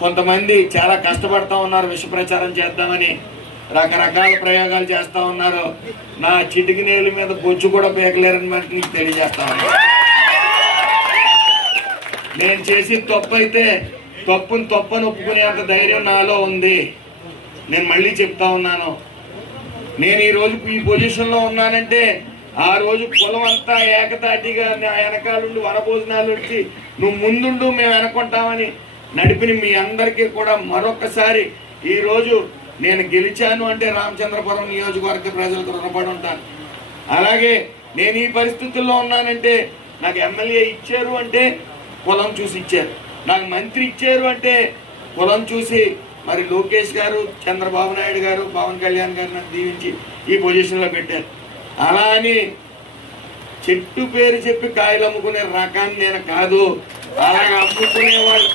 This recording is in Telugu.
కొంతమంది చాలా కష్టపడతా ఉన్నారు విష ప్రచారం చేద్దామని. రకరకాల ప్రయోగాలు చేస్తూ ఉన్నారు. నా చిటికి నేల మీద బొచ్చు కూడా పీకలేరని మాట నీకు తెలియజేస్తా నేను చేసి తప్పు అయితే తప్పుని తప్పని ఒప్పుకునే అంత ధైర్యం నాలో ఉంది. నేను మళ్ళీ చెప్తా ఉన్నాను. నేను ఈరోజు ఈ పొజిషన్లో ఉన్నానంటే ఆ రోజు కులం అంతా ఏకతాటిగా నా వెనకాలండి వనభోజనాలు వచ్చి నువ్వు ముందుండు మేము వెనకుంటామని నడిపిన మీ అందరికీ కూడా మరొకసారి ఈరోజు నేను గెలిచాను అంటే రామచంద్రపురం నియోజకవర్గ ప్రజలకు రుణపడి ఉంటాను. అలాగే నేను ఈ పరిస్థితుల్లో ఉన్నానంటే నాకు ఎమ్మెల్యే ఇచ్చారు అంటే కులం చూసి ఇచ్చారు. నాకు మంత్రి ఇచ్చారు అంటే కులం చూసి మరి లోకేష్ గారు చంద్రబాబు నాయుడు గారు పవన్ కళ్యాణ్ గారు నన్ను దీవించి ఈ పొజిషన్లో పెట్టారు. అలా అని చెట్టు పేరు చెప్పి కాయలు అమ్ముకునే రకాన్ని నేను కాదు అలాగ అమ్ముకునేవాళ్ళు